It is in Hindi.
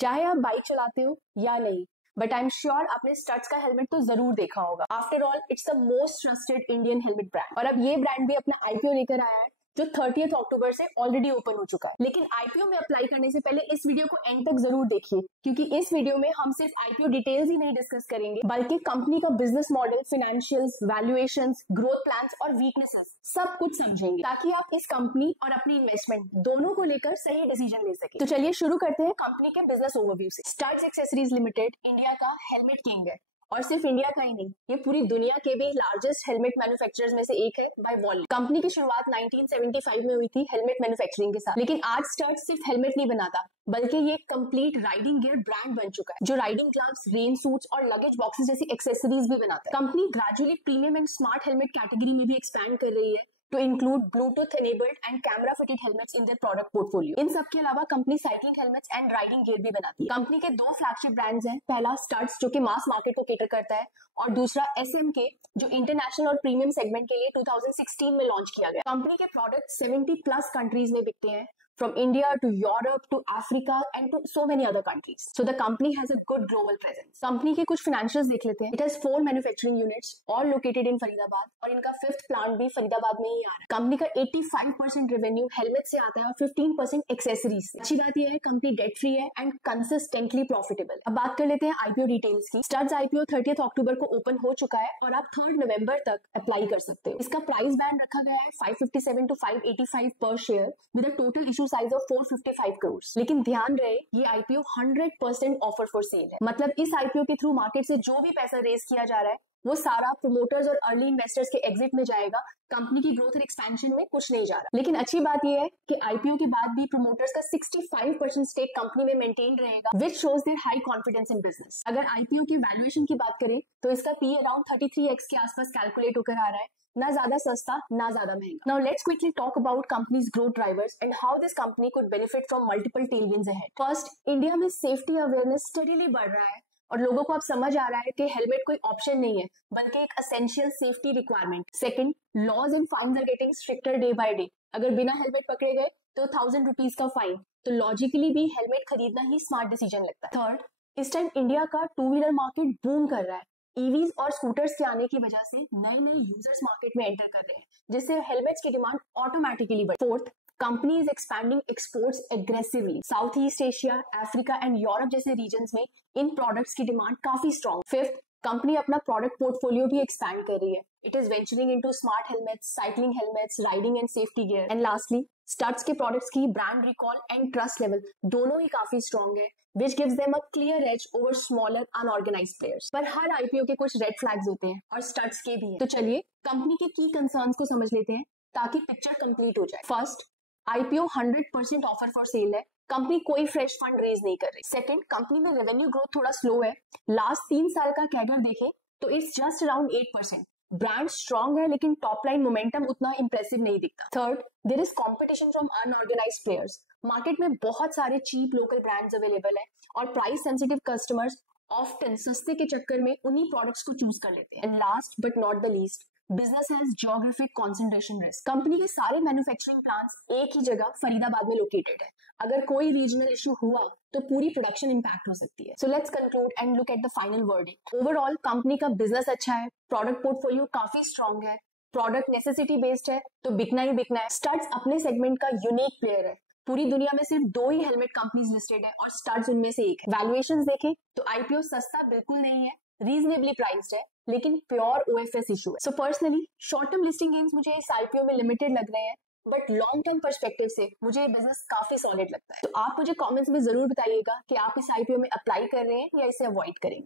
चाहे आप बाइक चलाते हो या नहीं, बट आई एम श्योर आपने स्टड्स का हेलमेट तो जरूर देखा होगा। After all it's the most trusted Indian helmet brand, और अब ये ब्रांड भी अपना आईपीओ लेकर आया है जो 30 अक्टूबर से ऑलरेडी ओपन हो चुका है। लेकिन आईपीओ में अप्लाई करने से पहले इस वीडियो को एंड तक जरूर देखिए, क्योंकि इस वीडियो में हम सिर्फ आईपीओ डिटेल्स ही नहीं डिस्कस करेंगे, बल्कि कंपनी का business model, financials, valuations, growth plans और वीकनेसेस सब कुछ समझेंगे, ताकि आप इस कंपनी और अपनी इन्वेस्टमेंट दोनों को लेकर सही डिसीजन ले सके। तो चलिए शुरू करते हैं कंपनी के बिजनेस ओवरव्यू से। स्टड्स एक्सेसरीज लिमिटेड इंडिया का हेलमेट किंग है, और सिर्फ इंडिया का ही नहीं, ये पूरी दुनिया के भी लार्जेस्ट हेलमेट मैन्युफैक्चरर्स में से एक है बाय वॉल्यूम। कंपनी की शुरुआत 1975 में हुई थी हेलमेट मैन्युफैक्चरिंग के साथ, लेकिन आज स्टड्स सिर्फ हेलमेट नहीं बनाता, बल्कि ये कंप्लीट राइडिंग गियर ब्रांड बन चुका है, जो राइडिंग ग्लव्स, रेन सूट्स और लगेज बॉक्सेस जैसी एक्सेसरीज भी बनाता है। Company gradually premium and smart helmet category में भी एक्सपैंड कर रही है to include Bluetooth enabled and camera fitted helmets in their product portfolio। इन सब के अलावा company cycling helmets and riding gear भी बनाती है। कंपनी के दो फ्लैगशिप ब्रांड्स हैं, पहला स्टड्स जो कि मास मार्केट को केटर करता है, और दूसरा SMK जो इंटरनेशनल और प्रीमियम सेगमेंट के लिए 2016 में लॉन्च किया गया। कंपनी के प्रोडक्ट 70+ कंट्रीज में बिकते हैं, from India to Europe to Africa and to so many other countries. So the company has a good global presence. Company के कुछ financials देख लेते हैं। It has 4 manufacturing units all located in Faridabad, और इनका 5th प्लांट भी फरीदाबाद में ही आ रहा है। कंपनी का 85% रेवेन्यू हेलमेट से आता है और 15% एक्सेसरीज से। अच्छी बात यह है कंपनी डेट फ्री है एंड कंसिस्टेंटली प्रॉफिटेबल। अब बात कर लेते हैं आईपीओ डिटेल्स की। स्टड्स आईपीओ 30 अक्टूबर को ओपन हो चुका है और आप 3 नवंबर तक अप्लाई कर सकते हो। इसका प्राइस बैंड रखा गया है 557 to 585 पर share with a total issue size of 455 crore. लेकिन ध्यान रहे ये आईपीओ 100% ऑफर फॉर सेल है, मतलब इस आईपीओ के थ्रू मार्केट से जो भी पैसा रेज किया जा रहा है वो सारा प्रोमोटर्स और अर्ली इन्वेस्टर्स के एग्जिट में जाएगा। कंपनी की ग्रोथ और एक्सपेंशन में कुछ नहीं जा रहा। लेकिन अच्छी बात यह है कि आईपीओ के बाद भी प्रोमोटर्स का 65% स्टेक कंपनी में मेंटेन रहेगा, which shows their high confidence in business. अगर आईपीओ के वैल्यूएशन की बात करें तो इसका पी अराउंड 33x के आसपास कैलकुलेट होकर आ रहा है, ना ज्यादा सस्ता ना ज्यादा महंगा। Now let's quickly talk about companies growth drivers and how this company could benefit from multiple tailwinds ahead. First, India में सेफ्टी अवेयरनेस स्टडीली बढ़ रहा है और लोगों को अब समझ आ रहा है कि हेलमेट कोई ऑप्शन नहीं है बल्कि एक essential safety requirement. Second, laws and fines are getting stricter day by day. अगर बिना हेलमेट पकड़े गए तो 1000 रुपीज का फाइन, तो लॉजिकली भी हेलमेट खरीदना ही स्मार्ट डिसीजन लगता है। थर्ड, इस टाइम इंडिया का 2 व्हीलर मार्केट बूम कर रहा है। ईवीज और स्कूटर्स के आने की वजह से नए नए यूजर्स मार्केट में एंटर कर रहे हैं, जिससे हेलमेट्स की डिमांड ऑटोमेटिकली बढ़। Fourth, company is expanding exports aggressively. South east Asia, Africa and Europe जैसे रीजन्स में इन प्रोडक्ट्स की डिमांड काफी स्ट्रॉन्ग। फिफ्थ, कंपनी अपना प्रोडक्ट पोर्टफोलियो भी एक्सपैंड कर रही है। It is venturing into smart helmets, cycling helmets, riding and safety gear. And lastly, studs के प्रोडक्ट्स की brand recall and trust level दोनों ही काफी स्ट्रॉन्ग है, which gives them a clear edge over smaller unorganized players। पर हर आईपीओ के कुछ रेड फ्लैग्स होते हैं और स्टड्स के भी हैं। तो चलिए कंपनी के की कंसर्न्स को समझ लेते हैं ताकि पिक्चर कंप्लीट हो जाए। First, IPO 100% offer for sale है, कंपनी कोई फ्रेश फंड रेज नहीं कर रही। सेकंड, कंपनी में रेवेन्यू ग्रोथ थोड़ा स्लो है, लास्ट 3 साल का कैगर देखें तो it's just around 8%। Brand strong है लेकिन टॉप लाइन मोमेंटम उतना इंप्रेसिव नहीं दिखता। Third, there is competition from unorganised players. Market में बहुत सारे चीप लोकल ब्रांड्स अवेलेबल है और प्राइस सेंसिटिव कस्टमर्स ऑफ्टन सस्ते के चक्कर में उन्हीं प्रोडक्ट्स को चूज कर लेते हैं। And last but not the least, business has geographic concentration risk. Company के सारे मैन्युफैक्चरिंग प्लांट्स एक ही जगह फरीदाबाद में लोकेटेड है। अगर कोई रीजनल इशू हुआ तो पूरी प्रोडक्शन इंपैक्ट हो सकती है। So let's conclude and look at the final wording. Overall company का बिजनेस अच्छा है, प्रोडक्ट पोर्टफोलियो काफी स्ट्रॉन्ग है, प्रोडक्ट नेसेसिटी बेस्ड है तो बिकना ही बिकना है। स्टड्स अपने सेगमेंट का यूनिक प्लेयर है, पूरी दुनिया में सिर्फ 2 ही हेलमेट कंपनीज लिस्टेड है और स्टड्स उनमें से एक है। वैल्यूएशंस देखें तो आईपीओ सस्ता बिल्कुल नहीं है, रीजनेबली प्राइस्ड है, लेकिन प्योर ओएफएस इशू है। So personally short term listing gains मुझे इस आईपीओ में लिमिटेड लग रहे हैं, बट लॉन्ग टर्म पर्सपेक्टिव से मुझे ये बिजनेस काफी सॉलिड लगता है। तो आप मुझे कमेंट्स में जरूर बताइएगा कि आप इस आईपीओ में अप्लाई कर रहे हैं या इसे अवॉइड करेंगे।